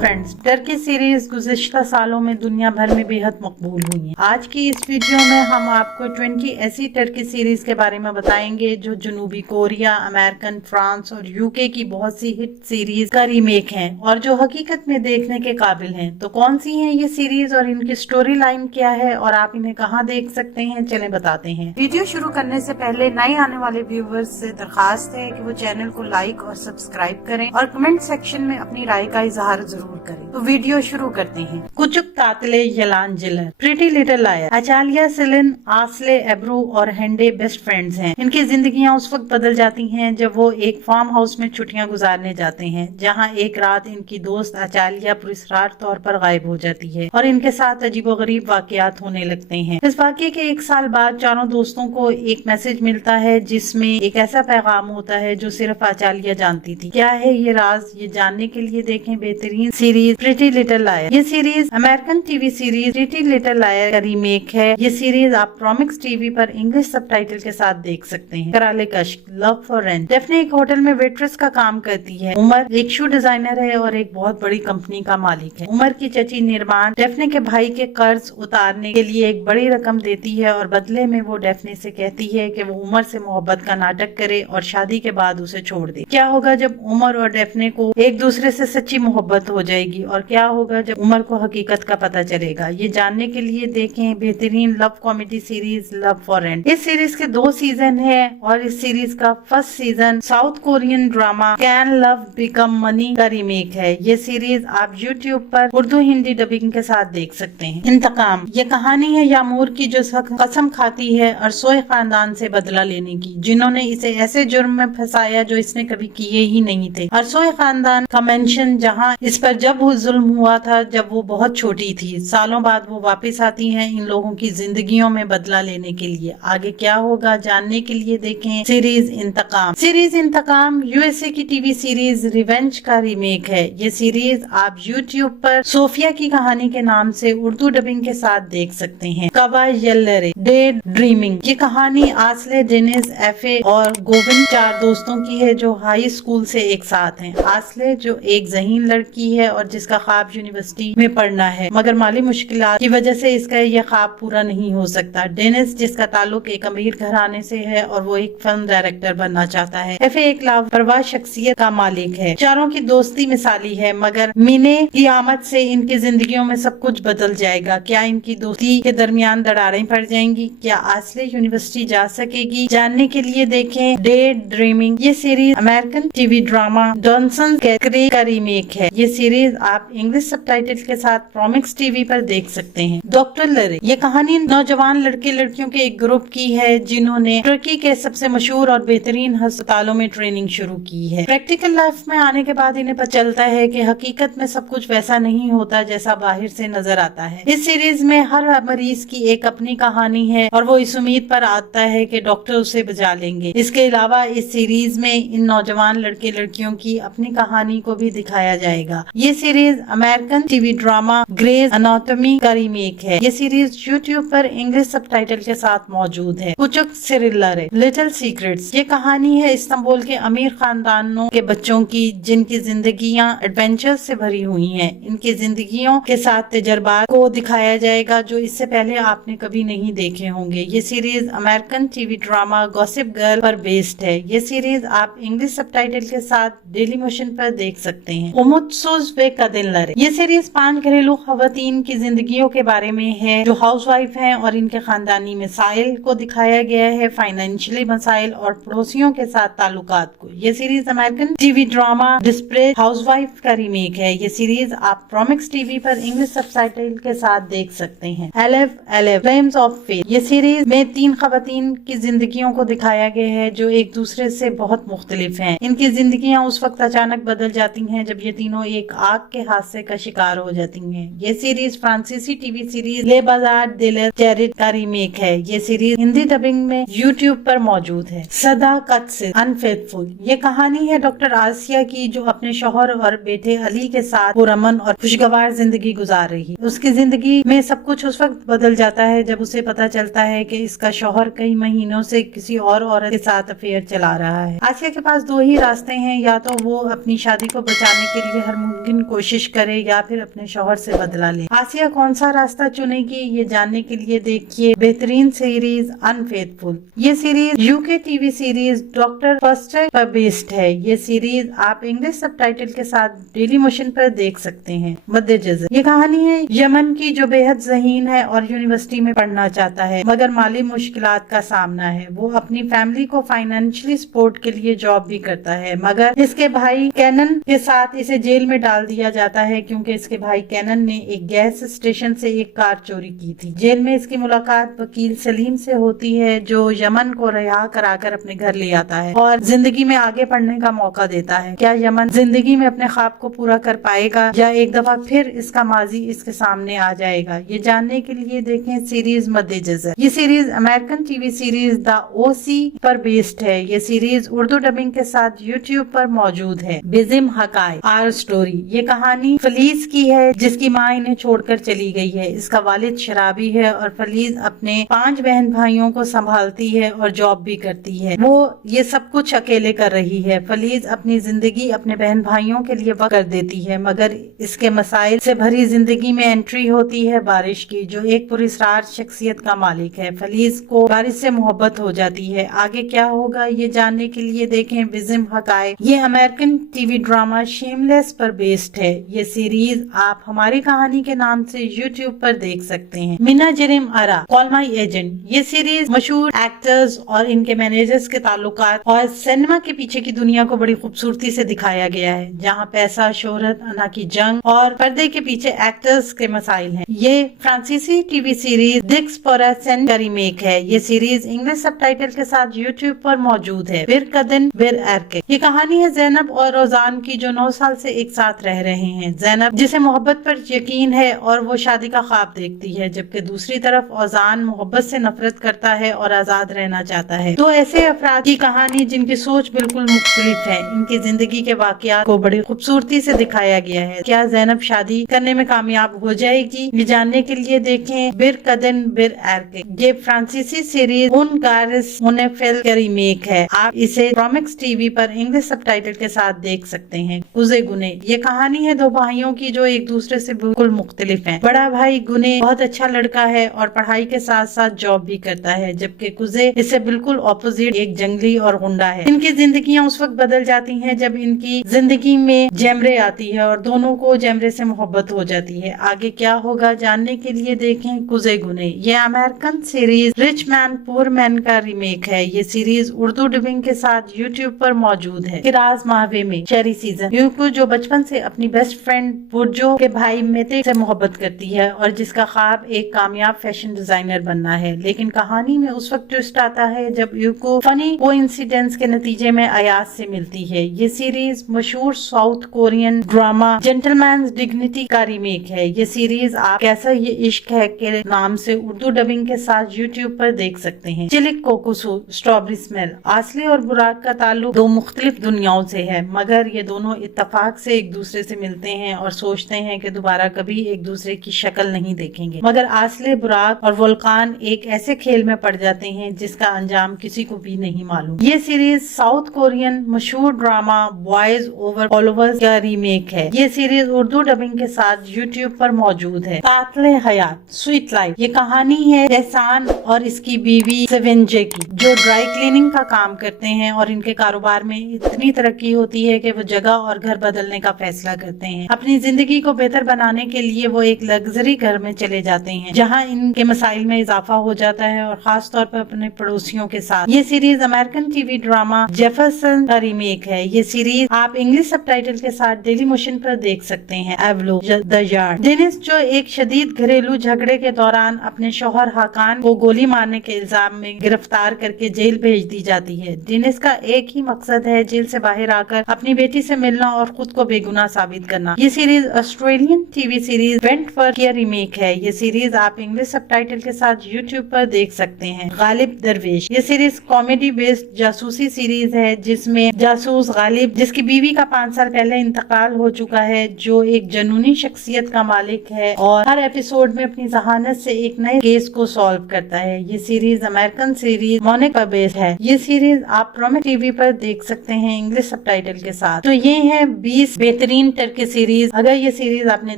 Friends, Turkey series गुज़िश्ता सालों में दुनिया भर में बेहद मकबूल हुई है। आज की इस वीडियो में हम आपको 20 ऐसी टर्की सीरीज के बारे में बताएंगे जो जनूबी कोरिया, अमेरिकन, फ्रांस और यूके की बहुत सी हिट सीरीज का रीमेक हैं और जो हकीकत में देखने के काबिल हैं। तो कौन सी हैं ये सीरीज और इनकी स्टोरी लाइन क्या है और आप इन्हें कहाँ देख सकते हैं, चले बताते हैं। वीडियो शुरू करने से पहले नए आने वाले व्यूवर्स से दरखास्त है कि वो चैनल को लाइक और सब्सक्राइब करें और कमेंट सेक्शन में अपनी राय का इजहार जरूर करें। तो वीडियो शुरू करते हैं। कुचुक तातले यलान जिलर, प्रीटी लिटिल लायर, अचालिया सिलिन, आसले एब्रू और हेंडे बेस्ट फ्रेंड्स हैं। इनकी जिंदगियां उस वक्त बदल जाती हैं जब वो एक फार्म हाउस में छुट्टियां गुजारने जाते हैं, जहां एक रात इनकी दोस्त अचालिया पुरस्कार तौर पर गायब हो जाती है और इनके साथ अजीबोगरीब वाकयात होने लगते हैं। इस वाकये के एक साल बाद चारों दोस्तों को एक मैसेज मिलता है जिसमें एक ऐसा पैगाम होता है जो सिर्फ अचालिया जानती थी। क्या है ये राज, ये जानने के लिए देखें बेहतरीन सीरीज प्रीटी लिटिल लायर। ये series American TV series pretty little liar का रीमेक है। ये सीरीज आप प्रोमिक्स टीवी पर इंग्लिश सबटाइटल के साथ देख सकते हैं। कराले कश्क, लव फॉर रेंट। डेफने एक होटल में वेट्रेस का काम करती है। उमर एक शू डिजाइनर है और एक बहुत बड़ी कंपनी का मालिक है। उमर की चची निर्माण डेफने के भाई के कर्ज उतारने के लिए एक बड़ी रकम देती है और बदले में वो डेफने से कहती है कि वो उमर से मोहब्बत का नाटक करे और शादी के बाद उसे छोड़ दे। क्या होगा जब उमर और डेफने को एक दूसरे से सच्ची मोहब्बत हो जाएगी और क्या होगा जब उमर को हकीकत का पता चलेगा, ये जानने के लिए देखें बेहतरीन love comedy series love for rent. इस सीरीज के 2 सीजन है और इस सीरीज का first season south Korean drama can love become money का रीमेक है। ये सीरीज आप यूट्यूब पर उर्दू हिंदी डबिंग के साथ देख सकते हैं। इंतकाम, ये कहानी है यामूर की जो कसम खाती है अरसोई खानदान से बदला लेने की, जिन्होंने इसे ऐसे जुर्म में फंसाया जो इसने कभी किए ही नहीं थे। अरसोई खानदान का मेंशन जहां इस पर जब वो जुल्म हुआ था जब वो बहुत छोटी थी। सालों बाद वो वापस आती हैं इन लोगों की जिंदगियों में बदला लेने के लिए। आगे क्या होगा जानने के लिए देखें सीरीज इंतकाम। सीरीज इंतकाम यूएसए की टीवी सीरीज रिवेंज का रीमेक है। ये सीरीज आप यूट्यूब पर सोफिया की कहानी के नाम से उर्दू डबिंग के साथ देख सकते हैं। कवा येल्लरे डे ड्रीमिंग, ये कहानी आसले, डेनिस, एफे और गोविंद 4 दोस्तों की है जो हाई स्कूल से एक साथ हैं। आसले जो एक ज़हीन लड़की है और जिसका ख्वाब यूनिवर्सिटी में पढ़ना है, मगर माली मुश्किलात की वजह से इसका यह ख्वाब पूरा नहीं हो सकता। डेनिस जिसका ताल्लुक एक अमीर घराने से है और वो एक फिल्म डायरेक्टर बनना चाहता है। एफे एक लापरवाह शख्सियत का मालिक है। चारों की दोस्ती मिसाली है मगर मीने की आमद से इनकी जिंदगियों में सब कुछ बदल जाएगा। क्या इनकी दोस्ती के दरमियान दरारें पड़ जाएंगी? क्या आसले यूनिवर्सिटी जा सकेगी? जानने के लिए देखें डे ड्रीमिंग। ये सीरीज अमेरिकन टीवी ड्रामा डॉनसन कैकरे का रीमेक है। ये सीरीज आप इंग्लिश सबटाइटल के साथ प्रोमिक्स टीवी पर देख सकते हैं। डॉक्टर लरे, ये कहानी नौजवान लड़के लड़कियों के एक ग्रुप की है जिन्होंने टर्की के सबसे मशहूर और बेहतरीन अस्पतालों में ट्रेनिंग शुरू की है। प्रैक्टिकल लाइफ में आने के बाद इन्हें पता चलता है कि हकीकत में सब कुछ वैसा नहीं होता जैसा बाहर से नजर आता है। इस सीरीज में हर मरीज की एक अपनी कहानी है और वो इस उम्मीद पर आता है कि डॉक्टर उसे बचा लेंगे। इसके अलावा इस सीरीज में इन नौजवान लड़के लड़कियों की अपनी कहानी को भी दिखाया जाएगा। ये series American TV drama Grey's Anatomy का रीमेक है। ये सीरीज यूट्यूब पर इंग्लिश सबटाइटल के साथ मौजूद है। कुचुक सिरिल्लरे लिटिल सीक्रेट्स, ये कहानी है इस्तांबुल के अमीर खानदानों के बच्चों की जिनकी जिंदगियां एडवेंचर से भरी हुई हैं। इनकी जिंदगियों के साथ तजर्बात को दिखाया जाएगा जो इससे पहले आपने कभी नहीं देखे होंगे। ये series American TV drama gossip girl पर बेस्ड है। ये सीरीज आप इंग्लिश सबटाइटल के साथ डेली मोशन पर देख सकते हैं। उमुत्सुज वे कदिलरे, ये सीरीज 5 घरेलू खवातीन की जिंदगियों के बारे में है जो हाउसवाइफ हैं और इनके खानदानी मसाइल को दिखाया गया है, फाइनेंशियली मसाइल और पड़ोसियों के साथ ताल्लुकात को। ये series American TV drama desperate housewife का रीमेक है। ये सीरीज आप प्रोमिक्स टीवी पर इंग्लिश सबटाइटल के साथ देख सकते हैं। एलेव फ्लेम्स ऑफ फेथ, ये सीरीज में 3 खवातीन की जिंदगियों को दिखाया गया है जो एक दूसरे से बहुत मुख्तलिफ हैं। इनकी जिंदगियां उस वक्त अचानक बदल जाती हैं जब ये तीनों एक आग के हादसे का शिकार हो जाती हैं। ये सीरीज फ्रांसीसी टीवी सीरीज ले बाजार दिलर चैरिट का रीमेक है। ये सीरीज हिंदी डबिंग में यूट्यूब पर मौजूद है। सदाकत से अनफेथफुल, ये कहानी है डॉक्टर आसिया की जो अपने शौहर और बेटे अली के साथ पुरअमन और खुशगवार जिंदगी गुजार रही। उसकी जिंदगी में सब कुछ उस वक्त बदल जाता है जब उसे पता चलता है कि इसका शौहर कई महीनों से किसी और औरत के साथ अफेयर चला रहा है। आसिया के पास 2 ही रास्ते हैं, या तो वो अपनी शादी को बचाने के लिए हर मुमकिन मुमकिन कोशिश करे या फिर अपने शौहर से बदला ले। आसिया कौन सा रास्ता चुनेगी, ये जानने के लिए देखिए बेहतरीन सीरीज अनफेथफुल। ये series UK TV series doctor foster पर बेस्ड है। ये सीरीज आप इंग्लिश सबटाइटल के साथ डेली मोशन पर देख सकते हैं। मद्देनजर ये कहानी है यमन की जो बेहद ज़हीन है और यूनिवर्सिटी में पढ़ना चाहता है, मगर माली मुश्किलात का सामना है। वो अपनी फैमिली को फाइनेंशियली सपोर्ट के लिए जॉब भी करता है, मगर इसके भाई कैनन के साथ इसे जेल में डाल दिया जाता है क्योंकि इसके भाई कैनन ने एक गैस स्टेशन से एक कार चोरी की थी। जेल में इसकी मुलाकात वकील सलीम से होती है जो यमन को रिहा कराकर अपने घर ले आता है और जिंदगी में आगे बढ़ने का मौका देता है। क्या यमन जिंदगी में अपने ख्वाब को पूरा कर पाएगा या एक दफा फिर इसका माजी इसके सामने आ जाएगा? ये जानने के लिए देखें सीरीज मद्देनजर। ये series American TV series the OC पर बेस्ड है। ये सीरीज उर्दू डबिंग के साथ यूट्यूब पर मौजूद है। बिजिम हकाय आर स्टोरी। ये कहानी फलीज की है जिसकी माँ इन्हें छोड़कर चली गई है। इसका वालिद शराबी है और फलीज अपने 5 बहन भाइयों को संभालती है और जॉब भी करती है। वो ये सब कुछ अकेले कर रही है। फलीज अपनी जिंदगी अपने बहन भाइयों के लिए वक्त कर देती है, मगर इसके मसाइल से भरी जिंदगी में एंट्री होती है बारिश की, जो एक पुरस्कार शख्सियत का मालिक है। फलीज को बारिश से मोहब्बत हो जाती है। आगे क्या होगा ये जानने के लिए देखें बिजिम हकाय। ये अमेरिकन टीवी ड्रामा शेमलेस पर बेस्ड है। ये सीरीज आप हमारी कहानी के नाम से यूट्यूब पर देख सकते हैं। मिना जरीम आरा कॉल माई एजेंट। ये सीरीज मशहूर एक्टर्स और इनके मैनेजर्स के ताल्लुकात और सिनेमा के पीछे की दुनिया को बड़ी खूबसूरती से दिखाया गया है, जहाँ पैसा, शोहरत, अना की जंग और पर्दे के पीछे एक्टर्स के मसाइल हैं। ये फ्रांसीसी टीवी सीरीज दिक्स पोरासेन का रीमेक है। ये सीरीज इंग्लिश सबटाइटल के साथ यूट्यूब पर मौजूद है। बिर कदन बिर एरके। ये कहानी है जैनब और रोजान की जो 9 साल से एक साथ रह रहे हैं। जैनब जिसे मोहब्बत पर यकीन है और वो शादी का ख्वाब देखती है, जबकि दूसरी तरफ ओजान मोहब्बत से नफरत करता है और आजाद रहना चाहता है। तो ऐसे अफराद की कहानी जिनकी सोच बिल्कुल मुख्तलिफ है, इनकी जिंदगी के वाकयात को बड़ी खूबसूरती से दिखाया गया है। क्या जैनब शादी करने में कामयाब हो जाएगी? ये जानने के लिए देखें बिर कदन बिर एरके। ये फ्रांसीसी सीरीज उन गारिस मुनेफेल का रीमेक है। आप इसे प्रोमिक्स टीवी पर इंग्लिश सबटाइटल के साथ देख सकते हैं। गुजे गुने। ये कहानी है 2 भाइयों की जो एक दूसरे से बिल्कुल मुख्तलिफ हैं। बड़ा भाई गुने बहुत अच्छा लड़का है और पढ़ाई के साथ साथ जॉब भी करता है, जबकि गुजे इससे बिल्कुल ऑपोजिट एक जंगली और गुंडा है। इनकी जिंदगियां उस वक्त बदल जाती हैं जब इनकी जिंदगी में जैमरे आती है और दोनों को जैमरे से मोहब्बत हो जाती है। आगे क्या होगा जानने के लिए देखें गुजे गुने। ये American series rich man poor man का रीमेक है। ये सीरीज उर्दू डबिंग के साथ यूट्यूब पर मौजूद है। किराज माहवे में चेरी सीजन। यूको जो बचपन से अपनी बेस्ट फ्रेंड बुर्जो के भाई मेते से मोहब्बत करती है और जिसका ख्वाब एक कामयाब फैशन डिजाइनर बनना है, लेकिन कहानी में उस वक्त ट्विस्ट आता है जब यूको फनी कोइंसिडेंस के नतीजे में अयाज से मिलती है। ये सीरीज मशहूर south Korean drama gentleman's dignity का रीमेक है। ये सीरीज आप कैसा ये इश्क है के नाम से उर्दू डबिंग के साथ यूट्यूब पर देख सकते हैं। चिलिक कोकोसू स्ट्रॉबेरी स्मेल। आसले और बुराक का ताल्लुक 2 मुख्तलिफ दुनियाओं से है, मगर ये दोनों इत्तफाक से एक दूसरे से मिलते हैं और सोचते हैं कि दोबारा कभी एक दूसरे की शक्ल नहीं देखेंगे। मगर आसले, बुराक और वोल्कान एक ऐसे खेल में पड़ जाते हैं जिसका अंजाम किसी को भी नहीं मालूम। ये सीरीज साउथ कोरियन मशहूर ड्रामा बॉयज ओवर फॉलोवर्स का रीमेक है। ये सीरीज उर्दू डबिंग के साथ यूट्यूब पर मौजूद है। कातले हयात स्वीट लाइफ। ये कहानी है एहसान और इसकी बीवी सेवेंजे की, जो ड्राई क्लीनिंग का काम करते हैं और इनके कारोबार में इतनी तरक्की होती है कि वो जगह और घर बदलने का फैसला करते हैं। अपनी जिंदगी को बेहतर बनाने के लिए वो एक लग्जरी घर में चले जाते हैं जहां इनके मसाइल में इजाफा हो जाता है और खास तौर पर अपने पड़ोसियों के साथ। ये series American TV drama Jefferson का रीमेक है। ये सीरीज आप इंग्लिश सबटाइटल के साथ डेली मोशन पर देख सकते हैं। एवलो द यार्ड। डेनिस जो एक शदीद घरेलू झगड़े के दौरान अपने शौहर हाकान को गोली मारने के इल्जाम में गिरफ्तार करके जेल भेज दी जाती है। डेनिस का एक ही मकसद है जेल से बाहर आकर अपनी बेटी से मिलना और खुद को बेगुनाह साबित करना। ये सीरीज ऑस्ट्रेलियन टीवी सीरीज वेंटफर्थ की रीमेक है। ये सीरीज आप इंग्लिश सबटाइटल के साथ यूट्यूब पर देख सकते हैं। गालिब दरवेश। ये सीरीज कॉमेडी बेस्ड जासूसी सीरीज है जिसमें जासूस गालिब, जिसकी बीवी का 5 साल पहले इंतकाल हो चुका है, जो एक जनूनी शख्सियत का मालिक है और हर एपिसोड में अपनी जहानत से एक नए केस को सॉल्व करता है। ये सीरीज अमेरिकन सीरीज मोनिक पर बेस्ड है। ये सीरीज आप प्रोमिक टीवी पर देख सकते हैं इंग्लिश सबटाइटल के साथ। तो ये है 20 बेहतरीन 3 टर्की सीरीज। अगर ये सीरीज आपने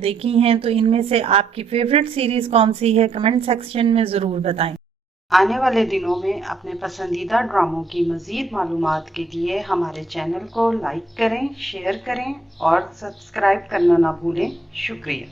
देखी हैं तो इनमें से आपकी फेवरेट सीरीज कौन सी है, कमेंट सेक्शन में जरूर बताएं। आने वाले दिनों में अपने पसंदीदा ड्रामों की मजीद मालूमात के लिए हमारे चैनल को लाइक करें, शेयर करें और सब्सक्राइब करना ना भूलें। शुक्रिया।